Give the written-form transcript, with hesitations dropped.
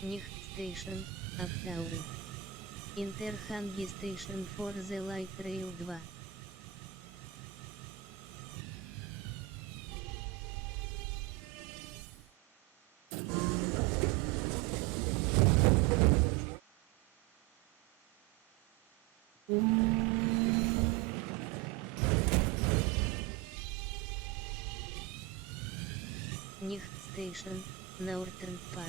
Nicht Station, Aftauri. Interhangi Station for the Light Rail 2. Nicht Station, Northern Park.